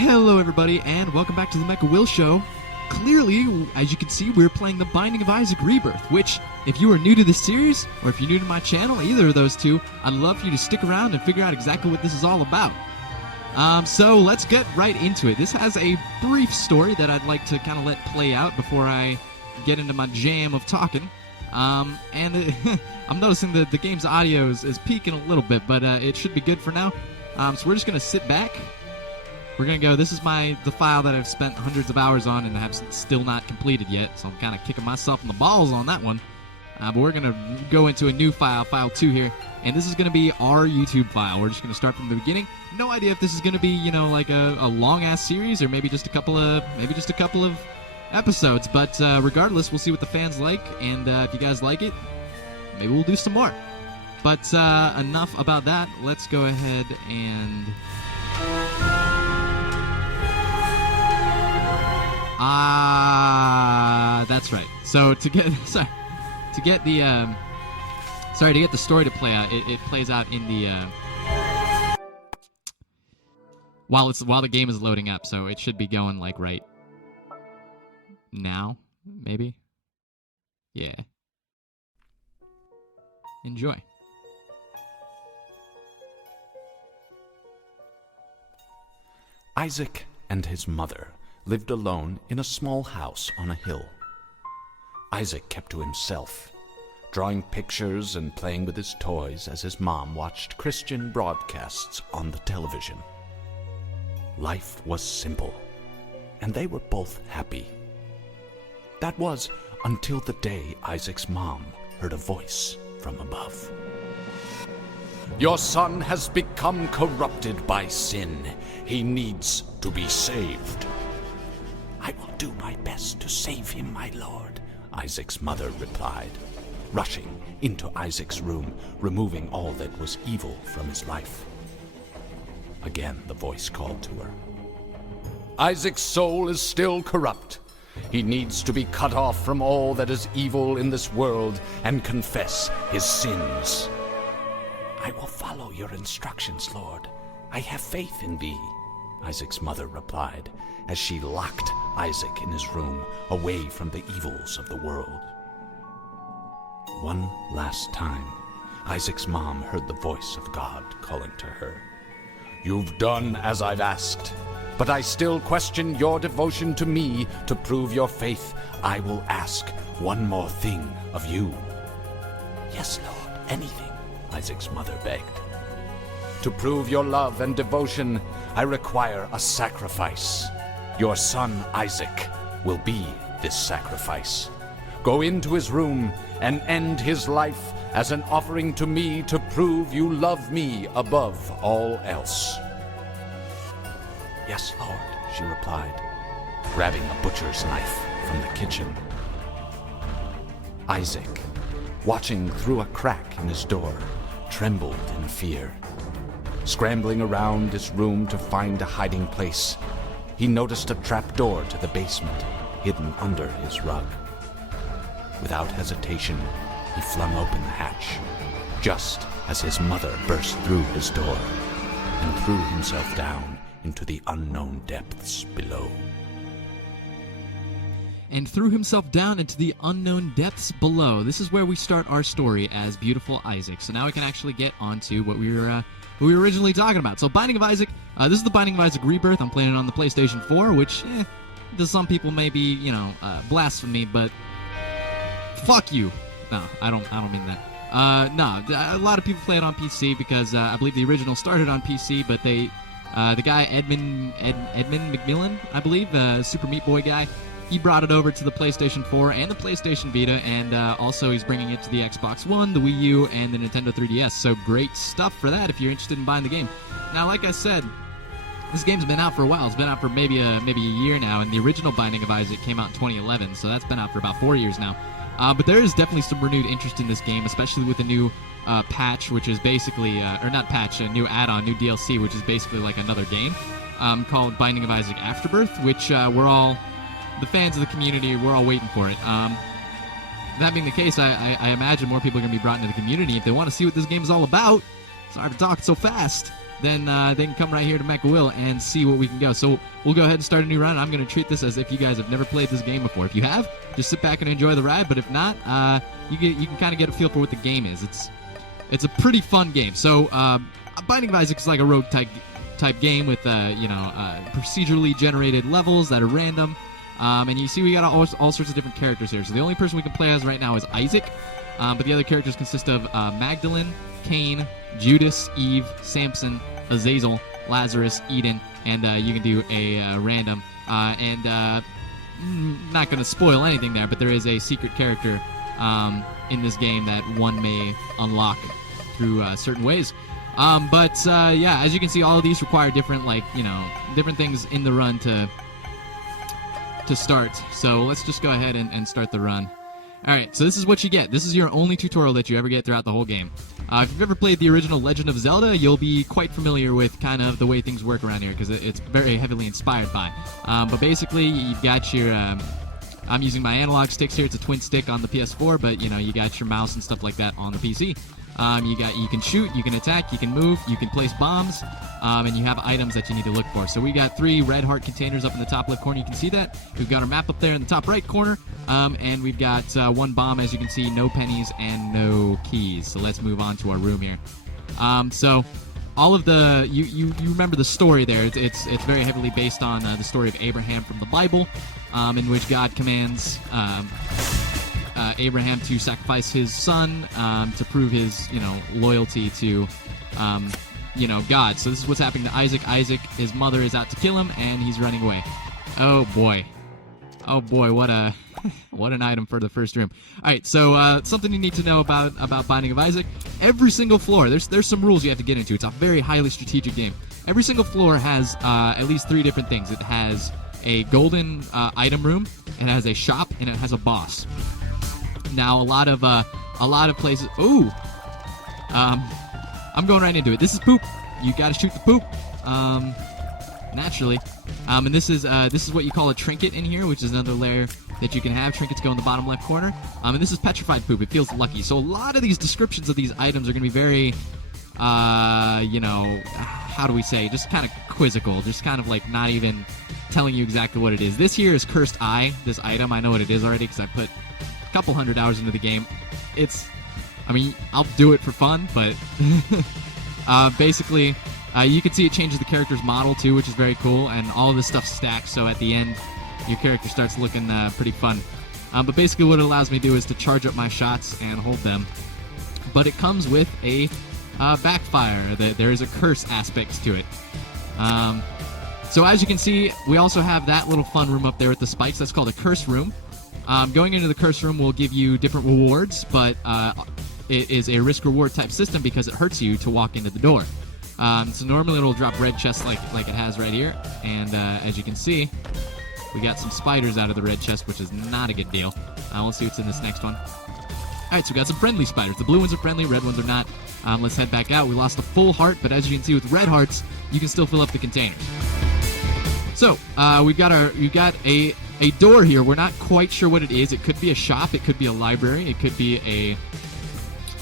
Hello everybody, and welcome back to the MechaWill show. Clearly, as you can see, we're playing The Binding of Isaac Rebirth, which, if you are new to this series, or if you're new to my channel, either of those two, I'd love for you to stick around and figure out exactly what this is all about. So let's get right into it. This has a brief story that I'd like to kind of let play out before I get into my jam of talking. I'm noticing that the game's audio is peaking a little bit, but it should be good for now. So we're just going to sit back. We're going to go, this is the file that I've spent hundreds of hours on and have still not completed yet, so I'm kind of kicking myself in the balls on that one. But we're going to go into a new file, file 2 here, and this is going to be our YouTube file. We're just going to start from the beginning. No idea if this is going to be, you know, like a long-ass series or maybe just a couple of episodes, but regardless, we'll see what the fans like, and if you guys like it, maybe we'll do some more. But enough about that. Let's go ahead and... that's right. So to get the story to play out, it plays out in the while the game is loading up. So it should be going like right now, maybe. Yeah. Enjoy. Isaac and his mother lived alone in a small house on a hill. Isaac kept to himself, drawing pictures and playing with his toys as his mom watched Christian broadcasts on the television. Life was simple, and they were both happy. That was until the day Isaac's mom heard a voice from above. "Your son has become corrupted by sin. He needs to be saved." "I will do my best to save him, my lord," Isaac's mother replied, rushing into Isaac's room, removing all that was evil from his life. Again the voice called to her. "Isaac's soul is still corrupt. He needs to be cut off from all that is evil in this world and confess his sins." "I will follow your instructions, Lord. I have faith in thee," Isaac's mother replied, as she locked Isaac in his room, away from the evils of the world. One last time, Isaac's mom heard the voice of God calling to her. "You've done as I've asked, but I still question your devotion to me. To prove your faith, I will ask one more thing of you." "Yes, Lord, anything," Isaac's mother begged. "To prove your love and devotion, I require a sacrifice. Your son Isaac will be this sacrifice. Go into his room and end his life as an offering to me to prove you love me above all else." "Yes, Lord," she replied, grabbing a butcher's knife from the kitchen. Isaac, watching through a crack in his door, trembled in fear. Scrambling around his room to find a hiding place, he noticed a trapdoor to the basement hidden under his rug. Without hesitation, he flung open the hatch, just as his mother burst through his door and threw himself down into the unknown depths below. And threw himself down into the unknown depths below. This is where we start our story as beautiful Isaac. So now we can actually get on to what we were originally talking about. So Binding of Isaac, this is the Binding of Isaac Rebirth. I'm playing it on the PlayStation 4, which to some people may be, blasphemy, but fuck you. No, I don't mean that. No, a lot of people play it on PC because I believe the original started on PC, but the guy Edmund McMillan, I believe, Super Meat Boy guy, he brought it over to the PlayStation 4 and the PlayStation Vita, and also he's bringing it to the Xbox One, the Wii U, and the Nintendo 3DS. So great stuff for that if you're interested in buying the game. Now, like I said, this game's been out for a while. It's been out for maybe a year now, and the original Binding of Isaac came out in 2011, so that's been out for about 4 years now. But there is definitely some renewed interest in this game, especially with the new patch, which is basically, or not patch, a new add-on, new DLC, which is basically like another game, called Binding of Isaac Afterbirth, which we're all... the fans of the community, we're all waiting for it. That being the case, I imagine more people are going to be brought into the community if they want to see what this game is all about. Sorry for talking so fast. then they can come right here to MechaWill and see what we can go. So we'll go ahead and start a new run. I'm going to treat this as if you guys have never played this game before. If you have, just sit back and enjoy the ride. But if not, you can kind of get a feel for what the game is. It's a pretty fun game. So Binding of Isaac is like a rogue type game with procedurally generated levels that are random. And you see we got all sorts of different characters here. So the only person we can play as right now is Isaac. But the other characters consist of Magdalene, Cain, Judas, Eve, Samson, Azazel, Lazarus, Eden, and you can do a random. Not going to spoil anything there, but there is a secret character in this game that one may unlock through certain ways. Yeah, as you can see, all of these require different things in the run to start. So let's just go ahead and start the run. Alright, so this is what you get. This is your only tutorial that you ever get throughout the whole game. If you've ever played the original Legend of Zelda, you'll be quite familiar with kind of the way things work around here, because it's very heavily inspired by. But basically, you've got your... I'm using my analog sticks here. It's a twin stick on the PS4, but you got your mouse and stuff like that on the PC. You can shoot, you can attack, you can move, you can place bombs, and you have items that you need to look for. So we got 3 red heart containers up in the top left corner. You can see that. We've got our map up there in the top right corner, and we've got 1 bomb, as you can see, no pennies and no keys. So let's move on to our room here. So all of the you remember the story there. It's very heavily based on the story of Abraham from the Bible, in which God commands Abraham to sacrifice his son to prove his loyalty to God. So this is what's happening to Isaac. Isaac, his mother is out to kill him, and he's running away. Oh boy, what an item for the first room. All right, so something you need to know about Binding of Isaac. Every single floor, there's some rules you have to get into. It's a very highly strategic game. Every single floor has at least 3 different things. It has a golden item room, it has a shop, and it has a boss. Now, a lot of places... Ooh! I'm going right into it. This is poop. You gotta shoot the poop. Naturally. And this is what you call a trinket in here, which is another layer that you can have. Trinkets go in the bottom left corner. And this is petrified poop. It feels lucky. So a lot of these descriptions of these items are going to be very, how do we say, just kind of quizzical. Just kind of like not even telling you exactly what it is. This here is Cursed Eye, this item. I know what it is already because I put a couple 100 hours into the game. I'll do it for fun, but basically, you can see it changes the character's model too, which is very cool, and all of this stuff stacks, so at the end, your character starts looking pretty fun. But basically what it allows me to do is to charge up my shots and hold them. But it comes with a backfire. There is a curse aspect to it. So as you can see, we also have that little fun room up there with the spikes. That's called a curse room. Going into the curse room will give you different rewards, but it is a risk-reward type system because it hurts you to walk into the door. So normally it'll drop red chests like it has right here, and as you can see, we got some spiders out of the red chest, which is not a good deal. Let's see what's in this next one. Alright, so we got some friendly spiders. The blue ones are friendly, red ones are not. Let's head back out. We lost a full heart, but as you can see with red hearts, you can still fill up the containers. So, we've got a door here. We're not quite sure what it is. It could be a shop, it could be a library, it could be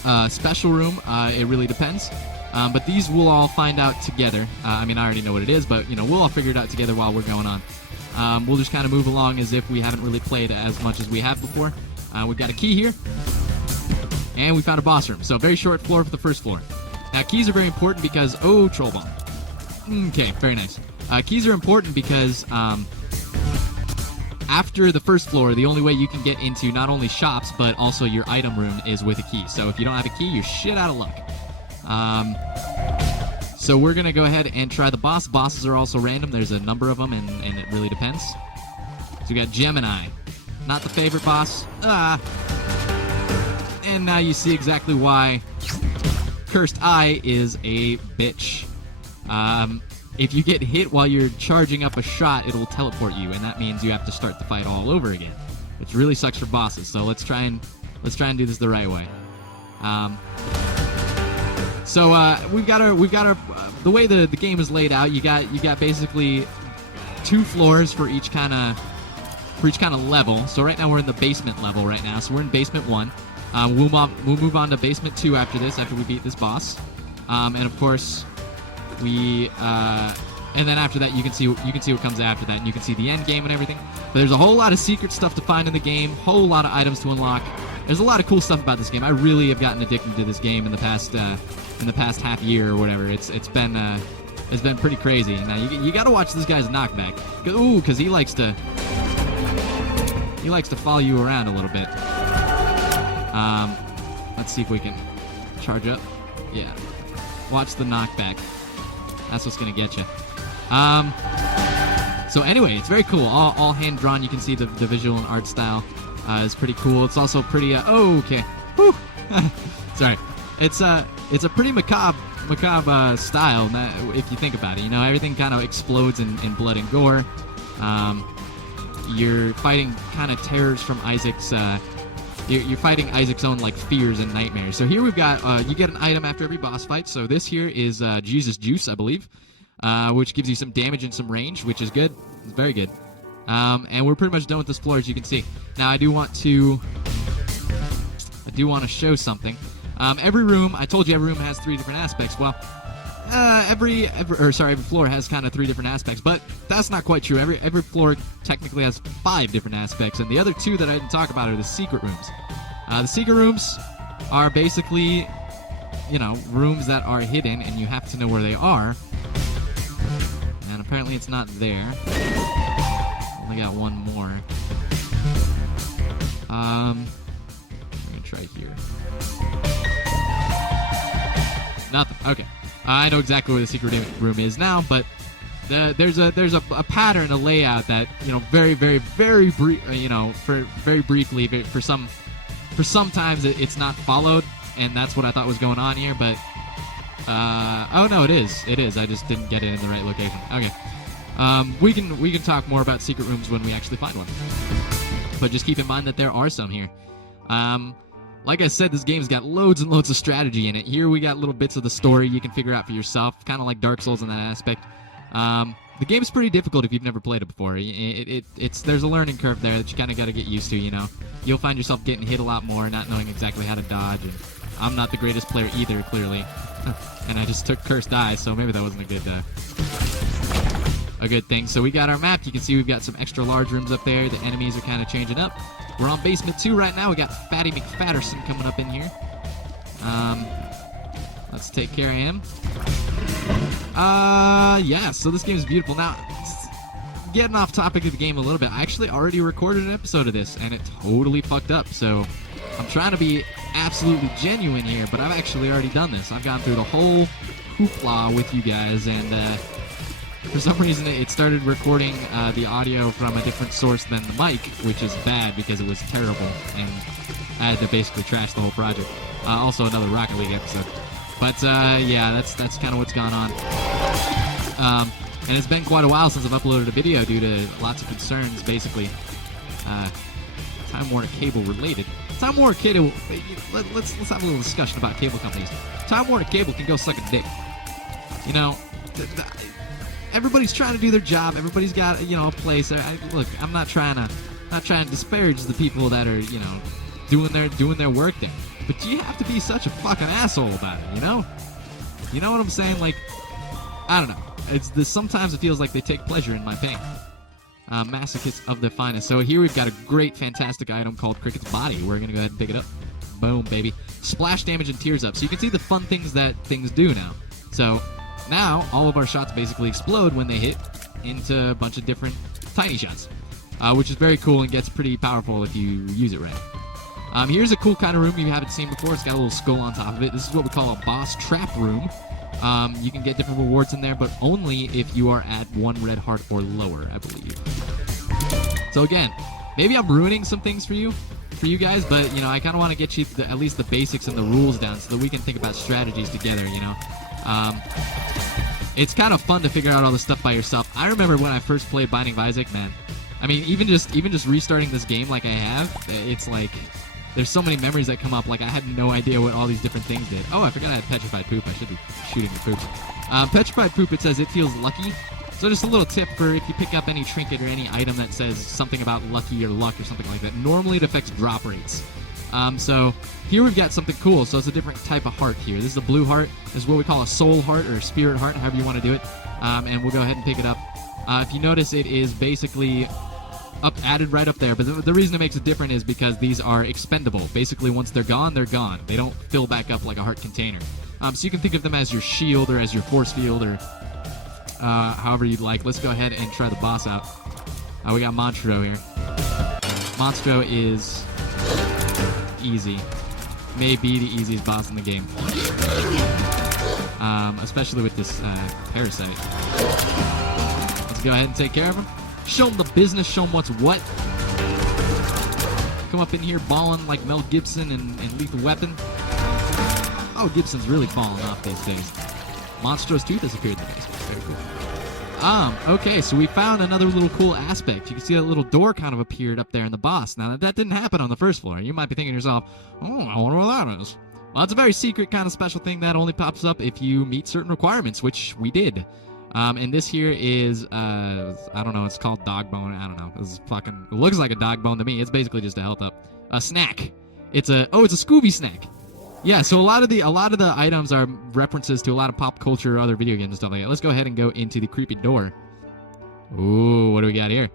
a special room. It really depends. But these we'll all find out together. I already know what it is, but we'll all figure it out together while we're going on. We'll just kind of move along as if we haven't really played as much as we have before. We've got a key here, and we found a boss room. So very short floor for the first floor. Now keys are very important because troll bomb. Okay, very nice. Keys are important because after the first floor, the only way you can get into not only shops but also your item room is with a key. So if you don't have a key, you're shit out of luck. So we're going to go ahead and try the boss. Bosses are also random. There's a number of them, and it really depends. So we got Gemini. Not the favorite boss. And now you see exactly why Cursed Eye is a bitch. If you get hit while you're charging up a shot, it'll teleport you, and that means you have to start the fight all over again, which really sucks for bosses. So let's try and do this the right way. So we've got our the way the game is laid out. You got basically 2 floors for each kind of level. So right now we're in the basement level right now. So we're in basement 1. We'll move on to basement 2 after this, after we beat this boss. And of course, And then after that, you can see what comes after that, and you can see the end game and everything. But there's a whole lot of secret stuff to find in the game, whole lot of items to unlock. There's a lot of cool stuff about this game. I really have gotten addicted to this game in the past half year or whatever. It's been pretty crazy. Now you got to watch this guy's knockback. Ooh, because he likes to follow you around a little bit. Let's see if we can charge up. Yeah, watch the knockback. That's what's gonna get you. So anyway, it's very cool. All hand drawn. You can see the visual and art style is pretty cool. It's also pretty. Okay. Whew. Sorry. It's a pretty macabre style if you think about it. You know, everything kind of explodes in blood and gore. You're fighting kind of terrors from Isaac's. You're fighting Isaac's own like fears and nightmares. So here we've got you get an item after every boss fight. So this here is Jesus Juice, I believe, which gives you some damage and some range, which is good. It's very good. And we're pretty much done with this floor, as you can see. Now I do want to show something. Every room, I told you every room has 3 different aspects. Well, every floor has kind of 3 different aspects, but that's not quite true. Every floor technically has 5 different aspects, and the other 2 that I didn't talk about are the secret rooms. The secret rooms are basically, you know, rooms that are hidden, and you have to know where they are. And apparently it's not there. Only got one more. We're gonna try here. Nothing. Okay. I know exactly where the secret room is now, but there's a pattern, a layout that, you know, very brief, you know, for very briefly, for sometimes it's not followed, and that's what I thought was going on here. But oh no, it is. I just didn't get it in the right location. Okay. We can talk more about secret rooms when we actually find one. But just keep in mind that there are some here. Like I said, this game's got loads and loads of strategy in it. Here we got little bits of the story you can figure out for yourself, kind of like Dark Souls in that aspect. The game's pretty difficult if you've never played it before. There's a learning curve there that you kind of got to get used to, you know. You'll find yourself getting hit a lot more, not knowing exactly how to dodge, and I'm not the greatest player either, clearly. And I just took Cursed Eye, so maybe that wasn't a good thing. So we got our map. You can see we've got some extra large rooms up there. The enemies are kind of changing up. We're on basement 2 right now. We got Fatty McFatterson coming up in here. Let's take care of him. Yeah, so this game is beautiful. Now, getting off topic of the game a little bit, I actually already recorded an episode of this, and it totally fucked up. So I'm trying to be absolutely genuine here, but I've actually already done this. I've gone through the whole hoopla with you guys, and for some reason it started recording the audio from a different source than the mic, which is bad because it was terrible, and I had to basically trash the whole project. Also another Rocket League episode. But yeah, that's kind of what's gone on. And it's been quite a while since I've uploaded a video due to lots of concerns, basically. Time Warner Cable related. Time Warner Cable. Let's have a little discussion about cable companies. Time Warner Cable can go suck a dick. You know, everybody's trying to do their job. Everybody's got, you know, a place. Look, I'm not trying to disparage the people that are, you know, doing their work there. But you have to be such a fucking asshole about it, you know? You know what I'm saying? Like, I don't know. Sometimes it feels like they take pleasure in my pain. Masochists of the finest. So here we've got a great, fantastic item called Cricket's Body. We're going to go ahead and pick it up. Boom, baby. Splash damage and tears up. So you can see the fun things that things do now. So now all of our shots basically explode when they hit into a bunch of different tiny shots, which is very cool and gets pretty powerful if you use it right. Here's a cool kind of room you haven't seen before. It's got a little skull on top of it. This is what we call a boss trap room. You can get different rewards in there, but only if you are at 1 red heart or lower, I believe. So again, maybe I'm ruining some things for you guys, but you know, I kind of want to get you at least the basics and the rules down so that we can think about strategies together, you know. It's kind of fun to figure out all this stuff by yourself. I remember when I first played Binding of Isaac, man. I mean, even just restarting this game like I have, it's like there's so many memories that come up. Like I had no idea what all these different things did. Oh, I forgot I had Petrified Poop. I should be shooting the poop. Petrified Poop, it says it feels lucky. So just a little tip for if you pick up any trinket or any item that says something about lucky or luck or something like that. Normally it affects drop rates. So here we've got something cool. So it's a different type of heart here. This is a blue heart. This is what we call a soul heart or a spirit heart, however you want to do it. And we'll go ahead and pick it up. If you notice, it is basically added right up there. But the reason it makes it different is because these are expendable. Basically, once they're gone, they're gone. They don't fill back up like a heart container. So you can think of them as your shield or as your force field or however you'd like. Let's go ahead and try the boss out. We got Monstro here. Monstro is easy. Maybe the easiest boss in the game. Especially with this parasite. Let's go ahead and take care of him. Show him the business, show him what's what. Come up in here balling like Mel Gibson and Lethal Weapon. Oh, Gibson's really falling off these days. Monstro's tooth has appeared in the basement. Very cool. Okay, so we found another little cool aspect. You can see that little door kind of appeared up there in the boss. Now, that didn't happen on the first floor. You might be thinking to yourself, oh, I wonder what that is. Well, it's a very secret kind of special thing that only pops up if you meet certain requirements, which we did. And this here is, I don't know, it's called dog bone. I don't know. It looks like a dog bone to me. It's basically just a health up. A snack. It's a Scooby snack. Yeah, so a lot of the items are references to a lot of pop culture or other video games and stuff like that. Let's go ahead and go into the creepy door. Ooh, what do we got here?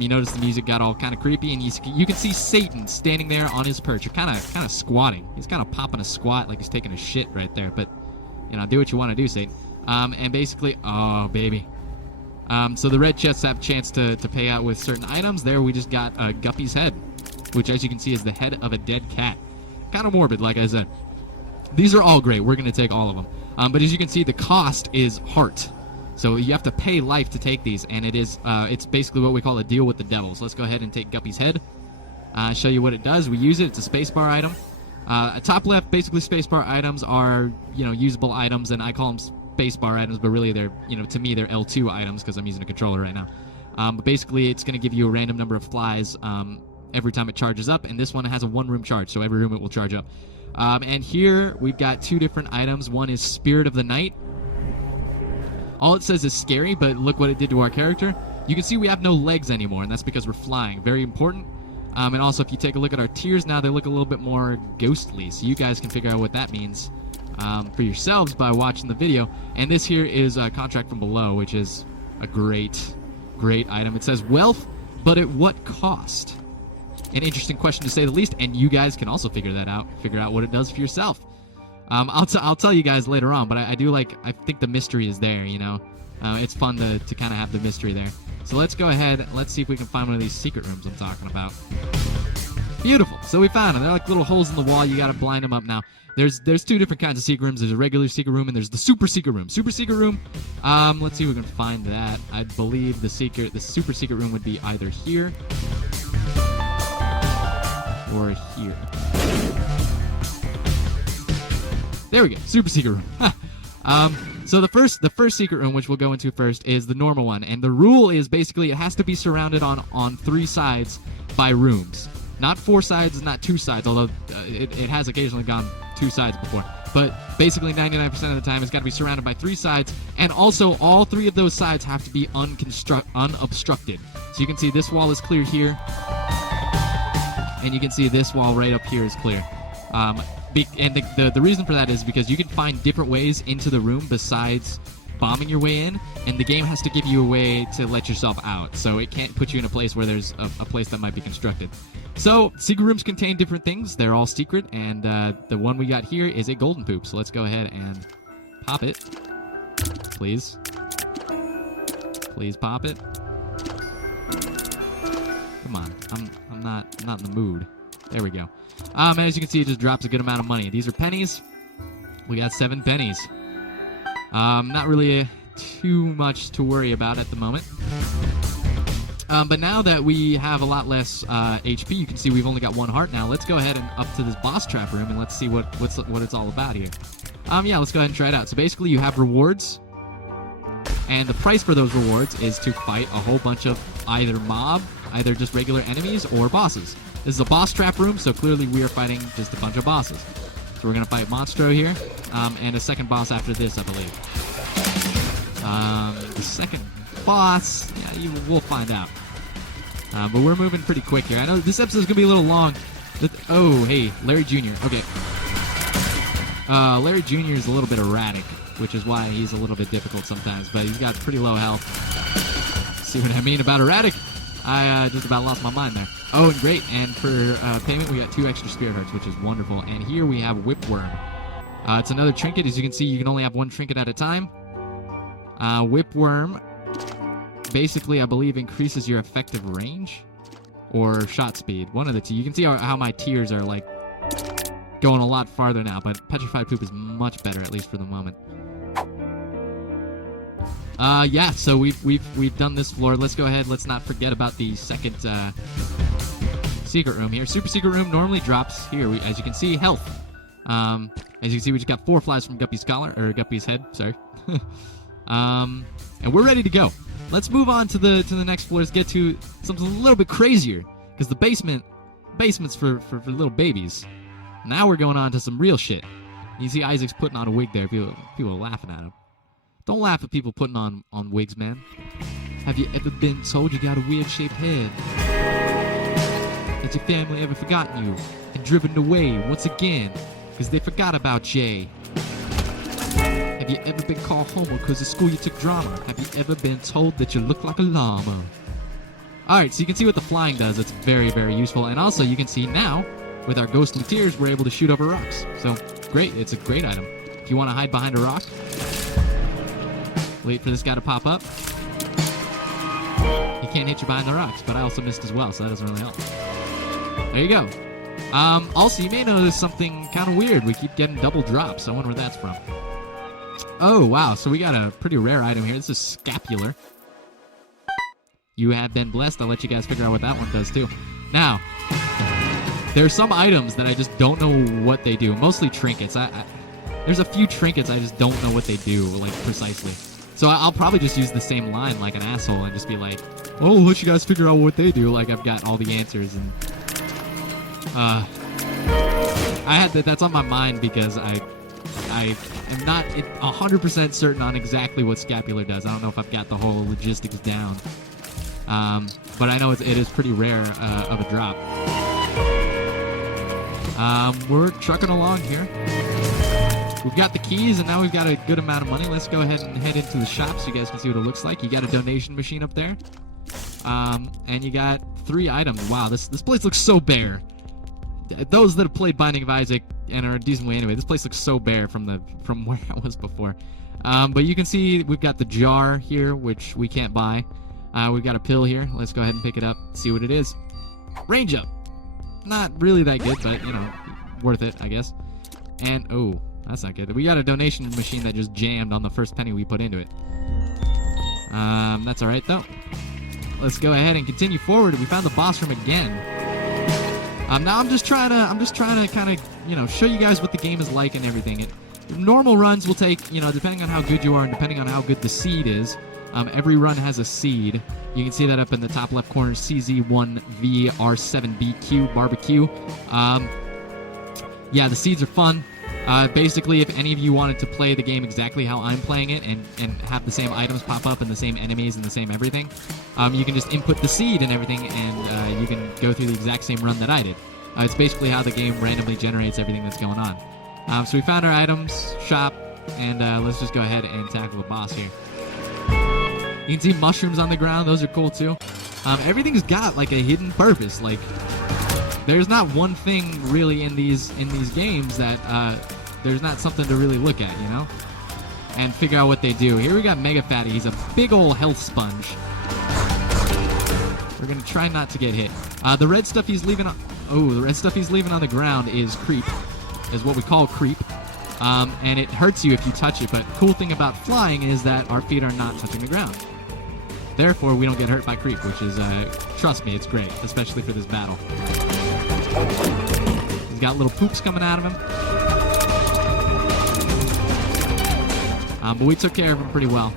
You notice the music got all kind of creepy, and you can see Satan standing there on his perch, kind of squatting. He's kind of popping a squat like he's taking a shit right there. But do what you want to do, Satan. And basically, oh baby. So the red chests have a chance to pay out with certain items. There we just got Guppy's head, which as you can see is the head of a dead cat. Kind of morbid, like I said. These are all great. We're going to take all of them. But as you can see, the cost is heart. So you have to pay life to take these, and it's basically what we call a deal with the devil. So let's go ahead and take Guppy's head. Show you what it does. We use it. It's a spacebar item. Top left, basically spacebar items are usable items, and I call them spacebar items, but really they're to me they're L2 items because I'm using a controller right now. But basically, it's going to give you a random number of flies every time it charges up, and this one has a one-room charge, so every room it will charge up. And here we've got two different items. One is Spirit of the Night. All it says is scary, but look what it did to our character. You can see we have no legs anymore, and that's because we're flying. Very important. And also, if you take a look at our tears now, they look a little bit more ghostly, so you guys can figure out what that means for yourselves by watching the video. And this here is a Contract from Below, which is a great item. It says wealth, but at what cost? An interesting question to say the least, and you guys can also figure that out. Figure out what it does for yourself. I'll tell you guys later on, but I think the mystery is there, It's fun to kind of have the mystery there. So let's go ahead, let's see if we can find one of these secret rooms I'm talking about. Beautiful. So we found them. They're like little holes in the wall. You got to blind them up now. There's two different kinds of secret rooms. There's a regular secret room, and there's the super secret room. Super secret room, let's see if we can find that. I believe the super secret room would be either here or here. There we go. Super secret room. So the first secret room, which we'll go into first, is the normal one, and the rule is basically it has to be surrounded on three sides by rooms. Not four sides, not two sides, although it has occasionally gone two sides before. But basically 99% of the time it's got to be surrounded by three sides, and also all three of those sides have to be unobstructed. So you can see this wall is clear here, and you can see this wall right up here is clear. And the reason for that is because you can find different ways into the room besides bombing your way in, and the game has to give you a way to let yourself out. So it can't put you in a place where there's a place that might be constructed. So secret rooms contain different things. They're all secret, and the one we got here is a golden poop. So let's go ahead and pop it. Please. Please pop it. Come on. I'm not in the mood. There we go. As you can see, it just drops a good amount of money. These are pennies. We got 7 pennies. Not really too much to worry about at the moment. But now that we have a lot less HP, you can see we've only got 1 heart now. Let's go ahead and up to this boss trap room, and let's see what it's all about here. Yeah, let's go ahead and try it out. So basically, you have rewards, and the price for those rewards is to fight a whole bunch of either just regular enemies or bosses. This is a boss trap room, so clearly we are fighting just a bunch of bosses. So we're going to fight Monstro here, and a second boss after this, I believe. The second boss, yeah, we'll find out. But we're moving pretty quick here. I know this episode's going to be a little long, Oh, hey, Larry Jr. Okay. Larry Jr. is a little bit erratic, which is why he's a little bit difficult sometimes, but he's got pretty low health. See what I mean about erratic? I just about lost my mind there. Oh, and great, and for payment, we got 2 extra spirit hearts, which is wonderful. And here we have Whipworm. It's another trinket. As you can see, you can only have 1 trinket at a time. Whipworm, basically, I believe, increases your effective range or shot speed. One of the two. You can see how my tiers are, like, going a lot farther now, but Petrified Poop is much better, at least for the moment. Yeah, so we've done this floor. Let's go ahead. Let's not forget about the second secret room here. Super secret room normally drops here. As you can see, health. As you can see, we just got 4 flies from Guppy's collar, or Guppy's head. Sorry. And we're ready to go. Let's move on to the next floor. Let's get to something a little bit crazier, because the basement's for little babies. Now we're going on to some real shit. You see Isaac's putting on a wig there. People are laughing at him. Don't laugh at people putting on wigs, man. Have you ever been told you got a weird-shaped head? Has your family ever forgotten you and driven away once again because they forgot about Jay? Have you ever been called homo because at school you took drama? Have you ever been told that you look like a llama? Alright, so you can see what the flying does. It's very, very useful. And also, you can see now, with our ghostly tears, we're able to shoot over rocks. So, great. It's a great item. If you want to hide behind a rock, wait for this guy to pop up. He can't hit you behind the rocks, but I also missed as well, so that doesn't really help. There you go. Also, you may notice something kind of weird. We keep getting double drops. I wonder where that's from. Oh, wow. So we got a pretty rare item here. This is Scapular. You have been blessed. I'll let you guys figure out what that one does, too. Now, there's some items that I just don't know what they do. Mostly trinkets. There's a few trinkets I just don't know what they do, like, precisely. So I'll probably just use the same line like an asshole and just be like, oh, I'll let you guys figure out what they do. Like, I've got all the answers. And that's on my mind because I am not 100% certain on exactly what Scapular does. I don't know if I've got the whole logistics down. But I know it is pretty rare of a drop. We're trucking along here. We've got the keys, and now we've got a good amount of money. Let's go ahead and head into the shop so you guys can see what it looks like. You got a donation machine up there. And you got 3 items. Wow, this place looks so bare. Those that have played Binding of Isaac and are a decent way anyway, this place looks so bare from where I was before. But you can see we've got the jar here, which we can't buy. We've got a pill here. Let's go ahead and pick it up, see what it is. Range up. Not really that good, but, you know, worth it, I guess. And, oh, that's not good. We got a donation machine that just jammed on the first penny we put into it. That's alright, though. Let's go ahead and continue forward. We found the boss room again. Now I'm just trying to kind of, you know, show you guys what the game is like and everything. Normal runs will take, you know, depending on how good you are and depending on how good the seed is. Every run has a seed. You can see that up in the top left corner, CZ1VR7BQ barbecue. Yeah, the seeds are fun. Basically, if any of you wanted to play the game exactly how I'm playing it and have the same items pop up and the same enemies and the same everything, you can just input the seed and everything, and you can go through the exact same run that I did. It's basically how the game randomly generates everything that's going on. So we found our items, shop, and let's just go ahead and tackle the boss here. You can see mushrooms on the ground. Those are cool, too. Everything's got, like, a hidden purpose. Like, there's not one thing really in these games that there's not something to really look at, you know, and figure out what they do. Here we got Mega Fatty. He's a big old health sponge. We're gonna try not to get hit. The red stuff he's leaving on. Oh, the red stuff he's leaving on the ground is creep, is what we call creep, and it hurts you if you touch it. But cool thing about flying is that our feet are not touching the ground. Therefore, we don't get hurt by creep, which is, trust me, it's great, especially for this battle. He's got little poops coming out of him. But we took care of him pretty well.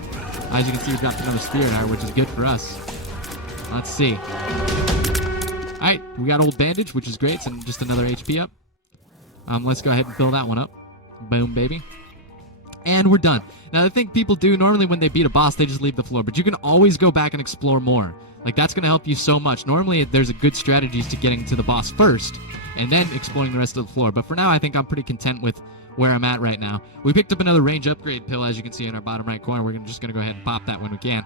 As you can see, we've got another spirit heart, which is good for us. Let's see. Alright, we got old bandage, which is great. It's just another HP up. Let's go ahead and fill that one up. Boom, baby. And we're done. Now, the thing people do normally when they beat a boss, they just leave the floor. But you can always go back and explore more. Like, that's going to help you so much. Normally, there's a good strategies to getting to the boss first, and then exploring the rest of the floor. But for now, I think I'm pretty content with where I'm at right now. We picked up another range upgrade pill, as you can see in our bottom right corner. We're just going to go ahead and pop that when we can.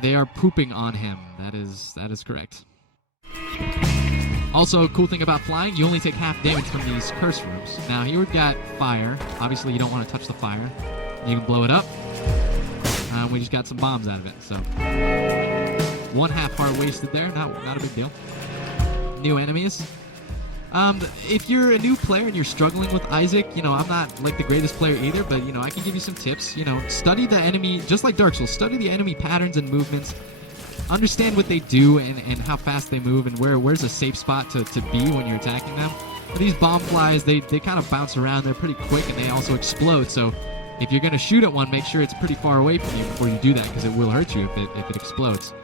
They are pooping on him. That is correct. Also, cool thing about flying, you only take half damage from these curse rooms. Now, here we've got fire. Obviously, you don't want to touch the fire. You can blow it up. We just got some bombs out of it, so 1 half heart wasted there. Not a big deal. New enemies. If you're a new player and you're struggling with Isaac, I'm not like the greatest player either, but I can give you some tips. Study the enemy, just like Dark Souls. Study the enemy patterns and movements. Understand what they do and how fast they move and where's a safe spot to be when you're attacking them. But these bomb flies, they kind of bounce around. They're pretty quick and they also explode. So if you're going to shoot at one, make sure it's pretty far away from you before you do that, because it will hurt you if it explodes.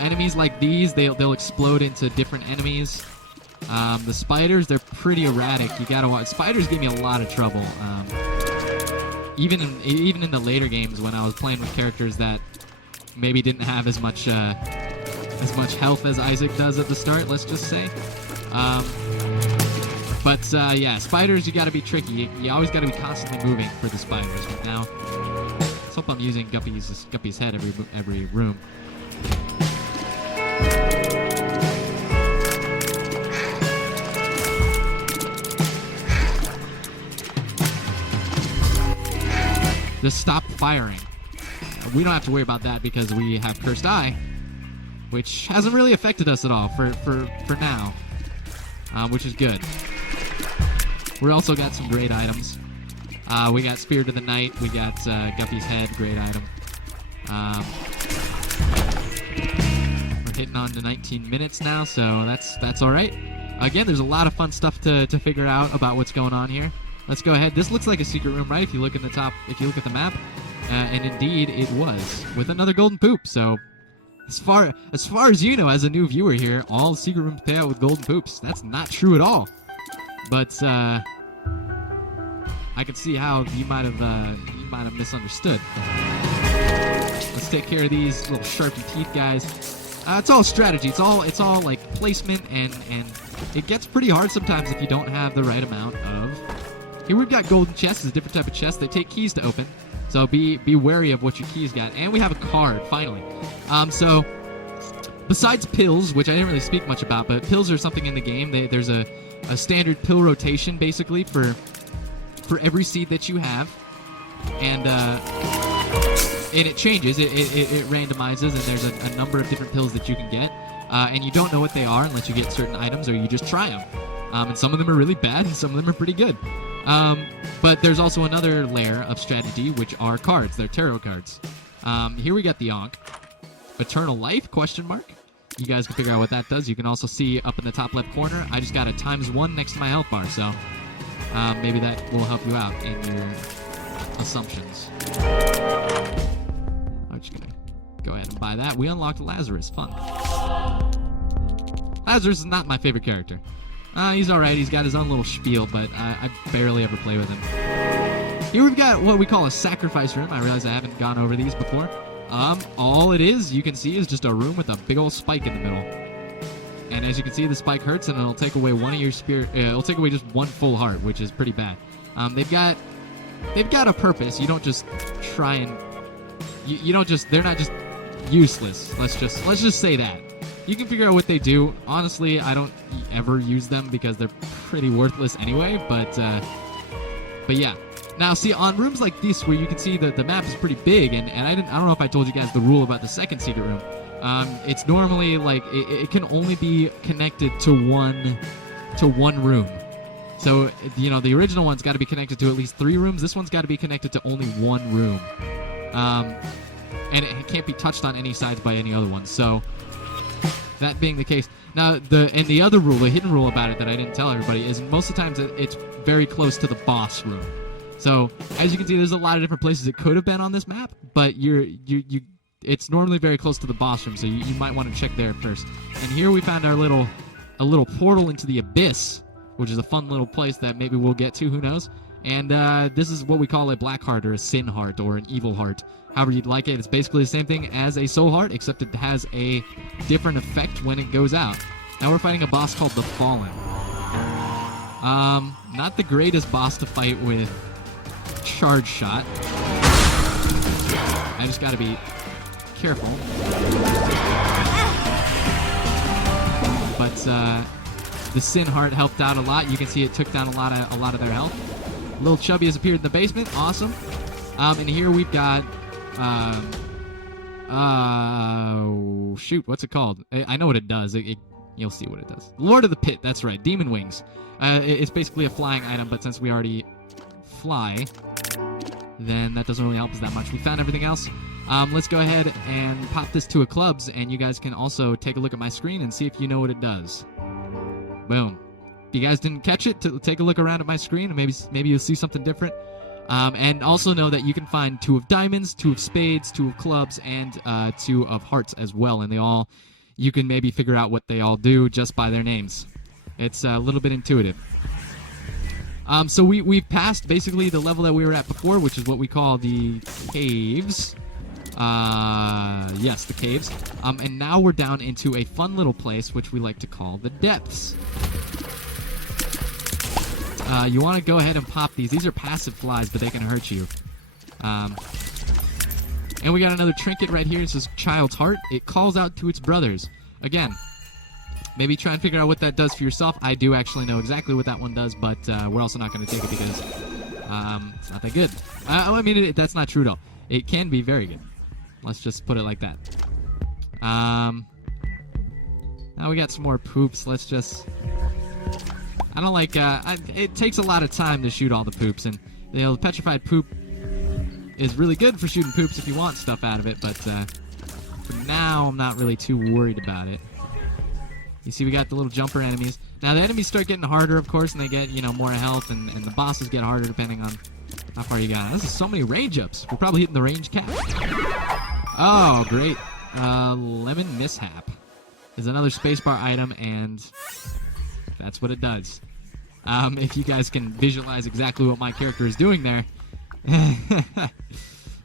Enemies like these, they'll explode into different enemies. The spiders, they're pretty erratic. You gotta watch. Spiders give me a lot of trouble. Even in the later games when I was playing with characters that maybe didn't have as much health as Isaac does at the start, let's just say. Yeah, spiders, you gotta be tricky. You always gotta be constantly moving for the spiders. But now, let's hope I'm using Guppy's head every room. Just stop firing. We don't have to worry about that because we have Cursed Eye, which hasn't really affected us at all for now, which is good. We also got some great items. We got Spirit of the Night. We got Guppy's head, great item. We're hitting on to 19 minutes now, so that's all right. Again, there's a lot of fun stuff to figure out about what's going on here. Let's go ahead. This looks like a secret room, right? If you look at the map, and indeed it was, with another golden poop. So, as far as you know, as a new viewer here, all secret rooms pay out with golden poops. That's not true at all. But I can see how you might have misunderstood. Let's take care of these little sharpy teeth guys. It's all strategy. It's all like placement, and it gets pretty hard sometimes if you don't have the right amount of. Here we've got golden chests, a different type of chest. They take keys to open, so be wary of what your keys got. And we have a card, finally. So, besides pills, which I didn't really speak much about, but pills are something in the game. There's a standard pill rotation, basically, for every seed that you have. And it changes. It randomizes, and there's a number of different pills that you can get. And you don't know what they are unless you get certain items or you just try them. And some of them are really bad, and some of them are pretty good. But there's also another layer of strategy, which are cards. They're tarot cards. Here we got the Ankh. Eternal Life, question mark. You guys can figure out what that does. You can also see up in the top left corner, I just got a ×1 next to my health bar, so maybe that will help you out in your assumptions. I'm just going to go ahead and buy that. We unlocked Lazarus. Fun. Lazarus is not my favorite character. He's alright, he's got his own little spiel, but I barely ever play with him. Here we've got what we call a sacrifice room. I realize I haven't gone over these before. All it is, you can see, is just a room with a big old spike in the middle. And as you can see, the spike hurts, and it'll take away one of your spirit. It'll take away just one full heart, which is pretty bad. They've got a purpose. You don't just try and you don't just. They're not just useless. Let's just say that. You can figure out what they do. Honestly, I don't ever use them because they're pretty worthless anyway, but yeah. Now, see, on rooms like this where you can see that the map is pretty big, and I don't know if I told you guys the rule about the second secret room. It's normally like it can only be connected to one room. So, the original one's got to be connected to at least 3 rooms. This one's got to be connected to only 1 room. And it can't be touched on any sides by any other one. So, that being the case, now the other rule, the hidden rule about it that I didn't tell everybody is most of the times it's very close to the boss room. So as you can see, there's a lot of different places it could have been on this map, but it's normally very close to the boss room, so you might want to check there first. And here we found a little portal into the abyss, which is a fun little place that maybe we'll get to, who knows. And this is what we call a black heart or a sin heart or an evil heart. However you'd like it. It's basically the same thing as a soul heart, except it has a different effect when it goes out. Now we're fighting a boss called the Fallen. Not the greatest boss to fight with charge shot. I just gotta be careful. But the Sin Heart helped out a lot. You can see it took down a lot of their health. Little Chubby has appeared in the basement. Awesome. And here we've got shoot, what's it called? I know what it does. You'll see what it does. Lord of the Pit, that's right. Demon Wings. It's basically a flying item, but since we already fly, then that doesn't really help us that much. We found everything else. Let's go ahead and pop this to a clubs, and you guys can also take a look at my screen and see if you know what it does. Boom. If you guys didn't catch it, take a look around at my screen, and maybe you'll see something different. And also know that you can find 2 of diamonds, 2 of spades, 2 of clubs, and 2 of hearts as well. And you can maybe figure out what they all do just by their names. It's a little bit intuitive. So we've passed basically the level that we were at before, which is what we call the caves. Yes, the caves. And now we're down into a fun little place, which we like to call the depths. You want to go ahead and pop these. These are passive flies, but they can hurt you. And we got another trinket right here. It says Child's Heart. It calls out to its brothers. Again, maybe try and figure out what that does for yourself. I do actually know exactly what that one does, but we're also not going to take it because it's not that good. I mean, that's not true, though. It can be very good. Let's just put it like that. Now we got some more poops. Let's just... I don't like... it takes a lot of time to shoot all the poops, and the petrified poop is really good for shooting poops if you want stuff out of it, but for now, I'm not really too worried about it. You see, we got the little jumper enemies. Now, the enemies start getting harder, of course, and they get, more health, and the bosses get harder depending on how far you got. This is so many range ups. We're probably hitting the range cap. Oh, great. Lemon Mishap is another spacebar item, and that's what it does. If you guys can visualize exactly what my character is doing there.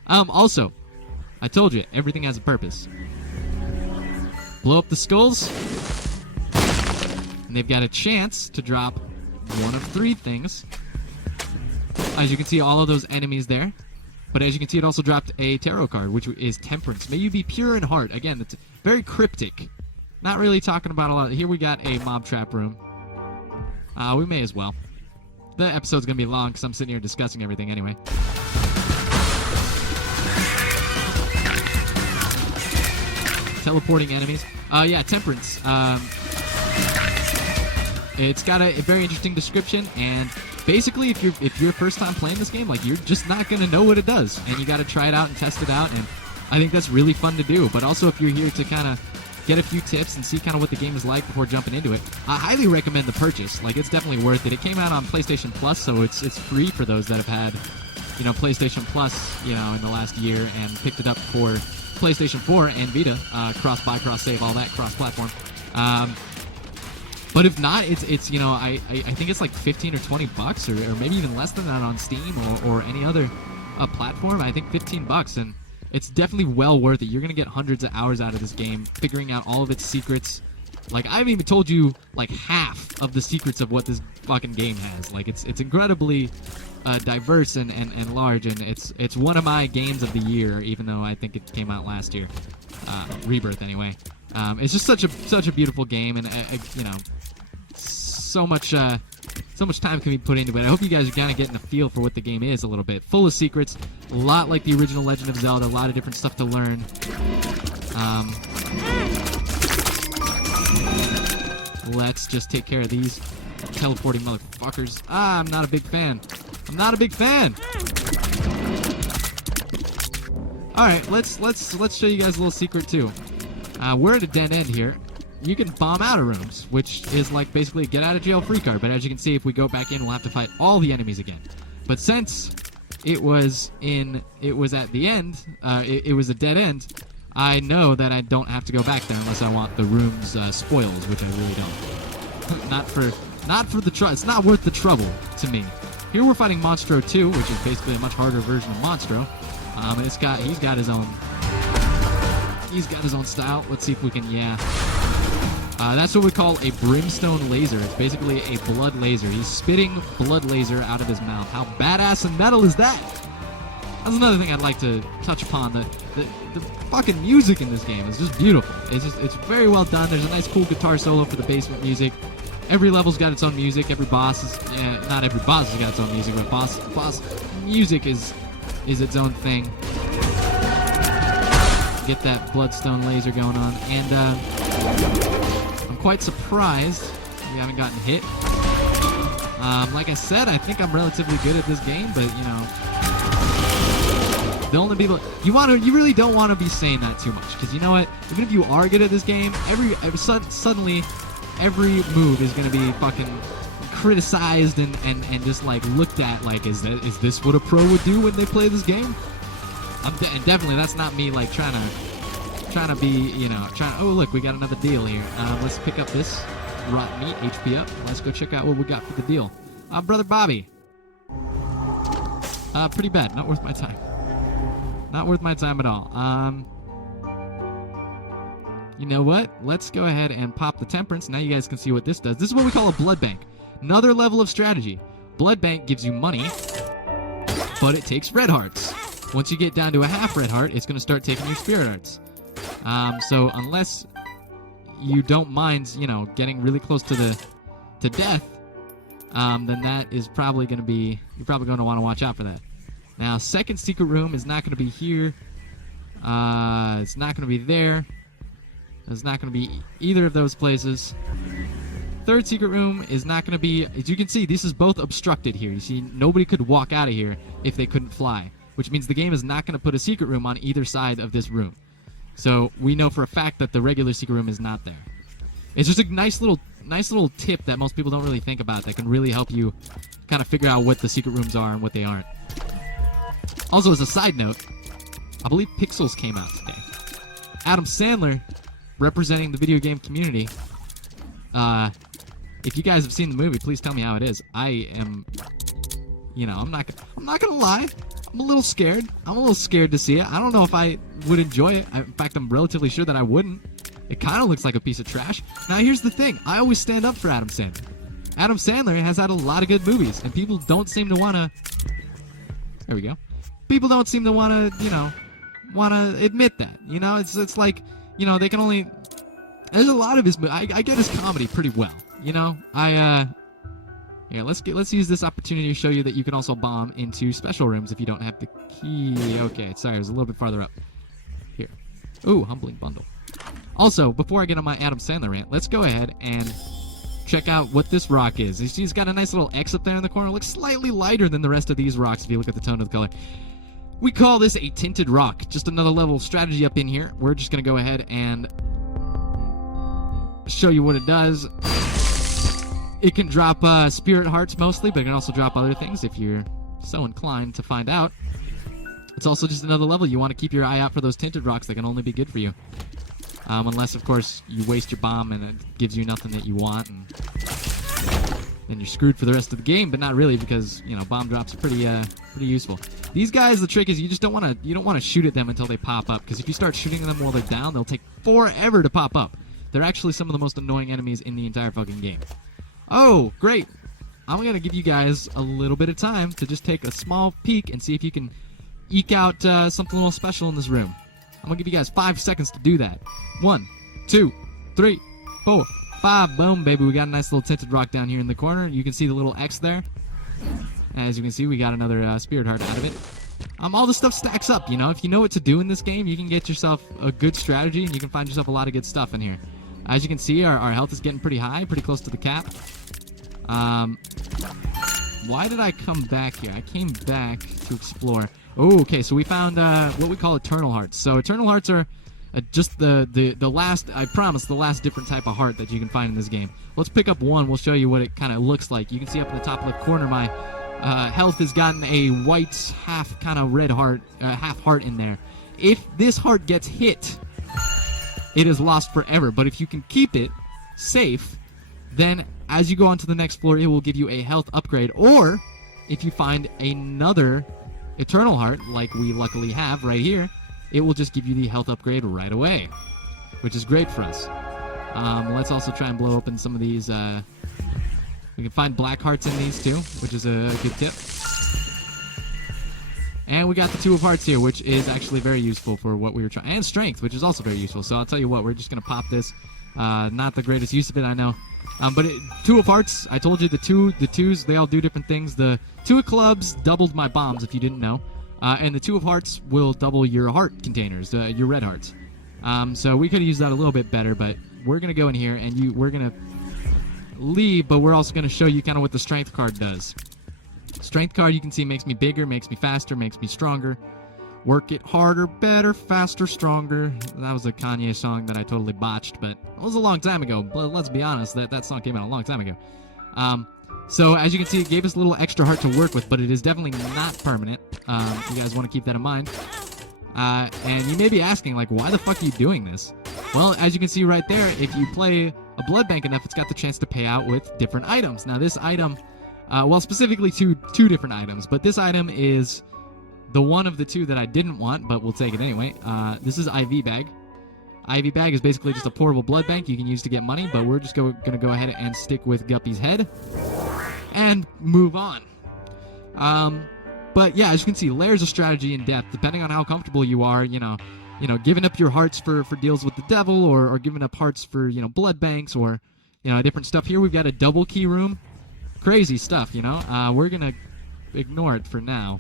Also, I told you, everything has a purpose. Blow up the skulls, and they've got a chance to drop one of 3 things. As you can see, all of those enemies there. But as you can see, it also dropped a tarot card, which is Temperance. May you be pure in heart. Again, it's very cryptic. Not really talking about a lot. Here we got a mob trap room. We may as well. The episode's going to be long because I'm sitting here discussing everything anyway. Teleporting enemies. Yeah, Temperance. It's got a very interesting description, and basically, if you're first time playing this game, like, you're just not gonna know what it does, and you got to try it out and test it out, and I think that's really fun to do. But also, if you're here to kind of get a few tips and see kind of what the game is like before jumping into it, I highly recommend the purchase. Like, it's definitely worth it. It came out on PlayStation Plus, so it's free for those that have had, PlayStation Plus, in the last year and picked it up for PlayStation 4 and Vita, cross-buy, cross-save, all that, cross-platform. But if not, it's I think it's like 15 or 20 bucks, or maybe even less than that on Steam or any other platform. I think 15 bucks, and it's definitely well worth it. You're gonna get hundreds of hours out of this game, figuring out all of its secrets. Like, I haven't even told you like half of the secrets of what this fucking game has. Like, it's incredibly diverse and large, and it's one of my games of the year, even though I think it came out last year. Rebirth, anyway. It's just such a beautiful game, and so much time can be put into it. I hope you guys are kind of getting a feel for what the game is a little bit. Full of secrets, a lot like the original Legend of Zelda, a lot of different stuff to learn. Let's just take care of these teleporting motherfuckers. I'm not a big fan. All right, let's show you guys a little secret too. We're at a dead end here. You can bomb out of rooms, which is like basically a get out of jail free card. But as you can see, if we go back in, we'll have to fight all the enemies again. But since it was at the end, it was a dead end, I know that I don't have to go back there unless I want the room's spoils, which I really don't. Not for the it's not worth the trouble to me. Here we're fighting Monstro 2, which is basically a much harder version of Monstro. And he's got his own style. Let's see if we can, that's what we call a brimstone laser. It's basically a blood laser. He's spitting blood laser out of his mouth. How badass and metal is that? That's another thing I'd like to touch upon. The fucking music in this game is just beautiful. It's very well done. There's a nice cool guitar solo for the basement music. Every level's got its own music. Every boss is not every boss has got its own music, but boss music is its own thing. Get that bloodstone laser going on, and I'm quite surprised we haven't gotten hit. Like I said, I think I'm relatively good at this game, but you know, the only people you really don't want to be saying that too much, because you know what? Even if you are good at this game, suddenly every move is going to be fucking criticized and just like looked at like, is this what a pro would do when they play this game? And definitely that's not me like trying to be, you know, oh look, we got another deal here. Let's pick up this rotten meat, HP up. Let's go check out what we got for the deal. Brother Bobby. Pretty bad. Not worth my time. Not worth my time at all. You know what? Let's go ahead and pop the temperance. Now you guys can see what this does. This is what we call a blood bank. Another level of strategy. Blood bank gives you money, but it takes red hearts. Once you get down to a half red heart, it's going to start taking your spirit hearts. So unless you don't mind, you know, getting really close to death, then that is probably going to be, you're probably going to want to watch out for that. Now, second secret room is not going to be here. It's not going to be there. It's not going to be either of those places. Third secret room is not going to be, as you can see, this is both obstructed here. You see, nobody could walk out of here if they couldn't fly, which means the game is not going to put a secret room on either side of this room. So we know for a fact that the regular secret room is not there. It's just a nice little tip that most people don't really think about that can really help you kind of figure out what the secret rooms are and what they aren't. Also, as a side note, I believe Pixels came out today. Adam Sandler, representing the video game community. If you guys have seen the movie, please tell me how it is. I am, you know, I'm not gonna lie. I'm a little scared. I'm a little scared to see it. I don't know if I would enjoy it. In fact, I'm relatively sure that I wouldn't. It kind of looks like a piece of trash. Now, here's the thing. I always stand up for Adam Sandler. Adam Sandler has had a lot of good movies, and people don't seem to want to... There we go. People don't seem to want to, you know, admit that. You know, it's like, you know, they can only... There's a lot of his... I get his comedy pretty well, you know? Yeah, let's use this opportunity to show you that you can also bomb into special rooms if you don't have the key. Okay, sorry, it was a little bit farther up. Here. Ooh, humbling bundle. Also, before I get on my Adam Sandler rant, let's go ahead and check out what this rock is. You see, he's got a nice little X up there in the corner. It looks slightly lighter than the rest of these rocks if you look at the tone of the color. We call this a tinted rock. Just another level of strategy up in here. We're just going to go ahead and show you what it does. It can drop spirit hearts mostly, but it can also drop other things if you're so inclined to find out. It's also just another level. You want to keep your eye out for those tinted rocks that can only be good for you. Unless, of course, you waste your bomb and it gives you nothing that you want, and then you're screwed for the rest of the game. But not really, because you know bomb drops are pretty useful. These guys, the trick is you just don't want to shoot at them until they pop up, because if you start shooting them while they're down, they'll take forever to pop up. They're actually some of the most annoying enemies in the entire fucking game. Oh, great. I'm going to give you guys a little bit of time to just take a small peek and see if you can eke out something a little special in this room. I'm going to give you guys 5 seconds to do that. 1, 2, 3, 4, 5. Boom, baby. We got a nice little tinted rock down here in the corner. You can see the little X there. As you can see, we got another spirit heart out of it. All this stuff stacks up, you know. If you know what to do in this game, you can get yourself a good strategy, and you can find yourself a lot of good stuff in here. As you can see, our health is getting pretty high, pretty close to the cap. Why did I come back here? I came back to explore. Oh, okay, so we found what we call eternal hearts. So eternal hearts are just the last, I promise, the last different type of heart that you can find in this game. Let's pick up one. We'll show you what it kind of looks like. You can see up in the top left corner, my health has gotten a white half kind of red heart, half heart in there. If this heart gets hit, it is lost forever. But if you can keep it safe, then as you go on to the next floor, it will give you a health upgrade. Or if you find another Eternal Heart, like we luckily have right here, it will just give you the health upgrade right away, which is great for us. Let's also try and blow open some of these. We can find black hearts in these too, which is a good tip. And we got the 2 of hearts here, which is actually very useful for what we were trying. And strength, which is also very useful. So I'll tell you what, we're just going to pop this. Not the greatest use of it, I know. But 2 of hearts, I told you the twos, they all do different things. The 2 of clubs doubled my bombs, if you didn't know. And the 2 of hearts will double your heart containers, your red hearts. So we could have used that a little bit better, but we're going to go in here and we're going to leave, but we're also going to show you kind of what the strength card does. Strength card, you can see, makes me bigger, makes me faster, makes me stronger. Work it harder, better, faster, stronger. That was a Kanye song that I totally botched, but it was a long time ago. But let's be honest, that song came out a long time ago. So as you can see, it gave us a little extra heart to work with, but it is definitely not permanent. You guys want to keep that in mind. And you may be asking, like, why the fuck are you doing this? Well, as you can see right there, if you play a blood bank enough, it's got the chance to pay out with different items. Now this item, well, specifically two different items, but this item is the one of the 2 that I didn't want, but we'll take it anyway. This is IV Bag. IV Bag is basically just a portable blood bank you can use to get money, but we're just going to go ahead and stick with Guppy's head and move on. But yeah, as you can see, layers of strategy in depth, depending on how comfortable you are, you know, giving up your hearts for deals with the devil, or giving up hearts for, blood banks, or, different stuff. Here we've got a double key room. Crazy stuff, We're going to ignore it for now.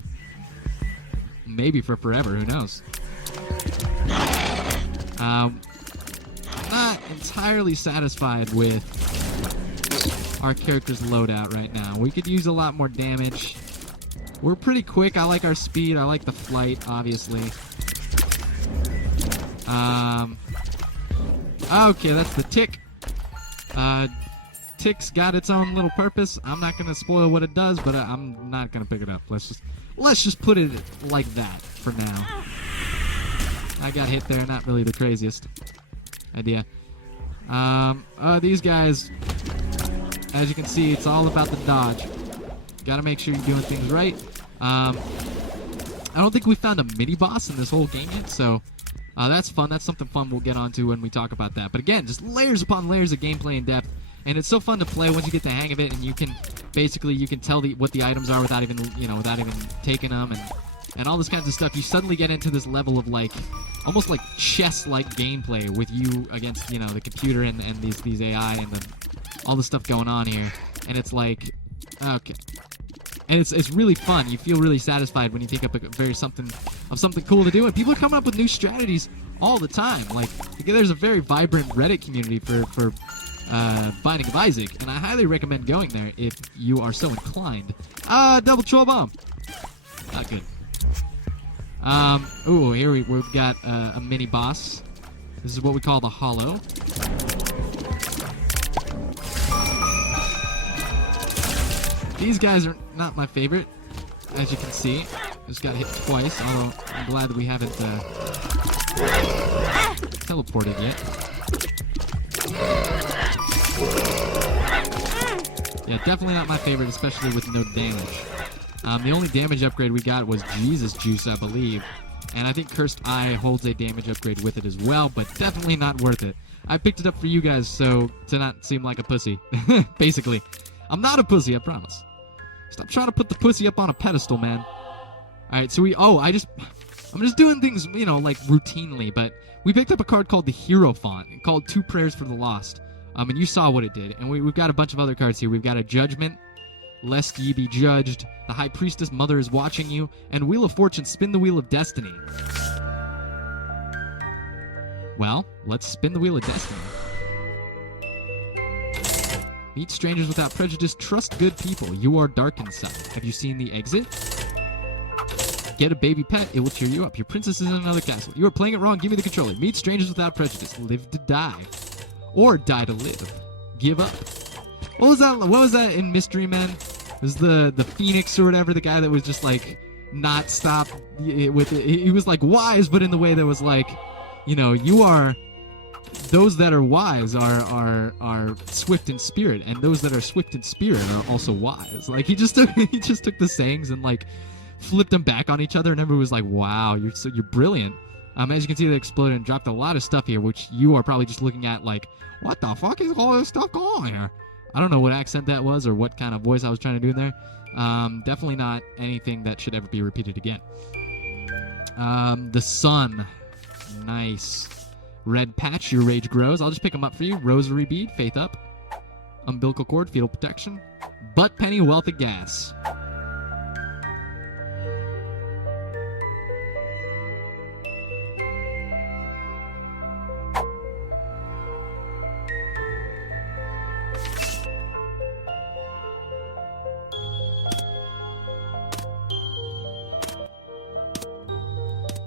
Maybe for forever, who knows? Not entirely satisfied with our character's loadout right now. We could use a lot more damage. We're pretty quick. I like our speed. I like the flight, obviously. Okay, that's the tick. Tick's got its own little purpose. I'm not gonna spoil what it does, but I'm not gonna pick it up. Let's just put it like that for now. I got hit there. Not really the craziest idea. These guys, as you can see, it's all about the dodge. Gotta make sure you're doing things right. I don't think we found a mini-boss in this whole game yet, so that's fun. That's something fun we'll get onto when we talk about that. But again, just layers upon layers of gameplay in depth, and it's so fun to play once you get the hang of it, and you can tell what the items are without even taking them, and all this kinds of stuff. You suddenly get into this level of almost like chess-like gameplay with you against the computer and these AI and all the stuff going on here, and it's like, okay. And it's really fun. You feel really satisfied when you think up something cool to do. And people are coming up with new strategies all the time. There's a very vibrant Reddit community for Binding of Isaac, and I highly recommend going there if you are so inclined. Double troll bomb. Not good. Ooh, here we've got a mini boss. This is what we call the Hollow. These guys are not my favorite, as you can see. Just got hit twice, although I'm glad that we haven't teleported yet. Yeah, definitely not my favorite, especially with no damage. The only damage upgrade we got was Jesus Juice, I believe. And I think Cursed Eye holds a damage upgrade with it as well, but definitely not worth it. I picked it up for you guys, so to not seem like a pussy. Basically. I'm not a pussy, I promise. Stop trying to put the pussy up on a pedestal, man. Alright, so I'm just doing things, routinely, but we picked up a card called the Hero Font, called Two Prayers for the Lost. And you saw what it did. And we've got a bunch of other cards here. We've got a Judgment, Lest Ye Be Judged, the High Priestess Mother is Watching You, and Wheel of Fortune, Spin the Wheel of Destiny. Well, let's spin the Wheel of Destiny. Meet strangers without prejudice. Trust good people. You are dark inside. Have you seen the exit? Get a baby pet. It will cheer you up. Your princess is in another castle. You are playing it wrong. Give me the controller. Meet strangers without prejudice. Live to die. Or die to live. Give up. What was that in Mystery Men? It was the Phoenix or whatever, the guy that was just not stop with it. He was wise, but in the way that was you are those that are wise are swift in spirit, and those that are swift in spirit are also wise. Like he just took the sayings and like flipped them back on each other, and everyone was like, "Wow, you're brilliant." As you can see, they exploded and dropped a lot of stuff here, which you are probably just looking at like, "What the fuck is all this stuff going on here?" I don't know what accent that was or what kind of voice I was trying to do there. Definitely not anything that should ever be repeated again. The sun, nice. Red patch, your rage grows. I'll just pick them up for you. Rosary bead, faith up. Umbilical cord, fetal protection. Butt penny, wealth of gas.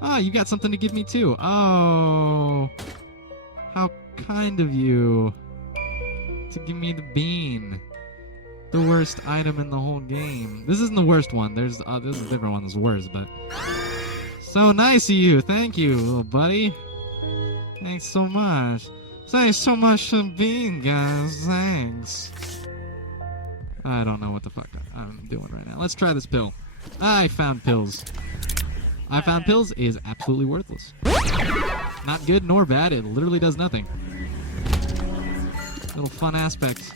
Oh, you got something to give me too. Oh, how kind of you to give me the bean. The worst item in the whole game. This isn't the worst one. There's a different one that's worse, but so nice of you. Thank you, little buddy. Thanks so much. Thanks so much for the bean, guys. Thanks. I don't know what the fuck I'm doing right now. Let's try this pill. I found pills. I found pills is absolutely worthless. Not good nor bad. It literally does nothing. Little fun aspect.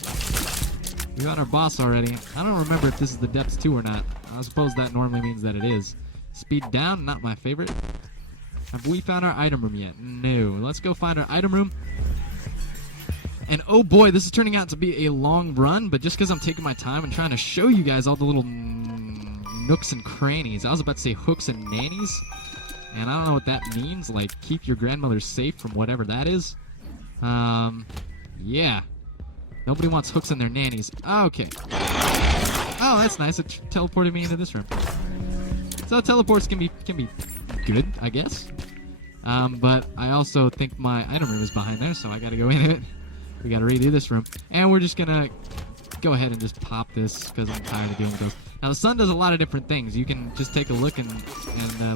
We got our boss already. I don't remember if this is the depths 2 or not. I suppose that normally means that it is. Speed down, not my favorite. Have we found our item room yet? No. Let's go find our item room. And oh boy, this is turning out to be a long run, but just because I'm taking my time and trying to show you guys all the little nooks and crannies. I was about to say hooks and nannies, and I don't know what that means. Like, keep your grandmother safe from whatever that is. Yeah. Nobody wants hooks in their nannies. Okay. Oh, that's nice. It teleported me into this room. So teleports can be good, I guess. But I also think my item room is behind there, so I gotta go in it. We gotta redo this room. And we're just gonna go ahead and just pop this because I'm tired of dealing with those. Now, the sun does a lot of different things. You can just take a look and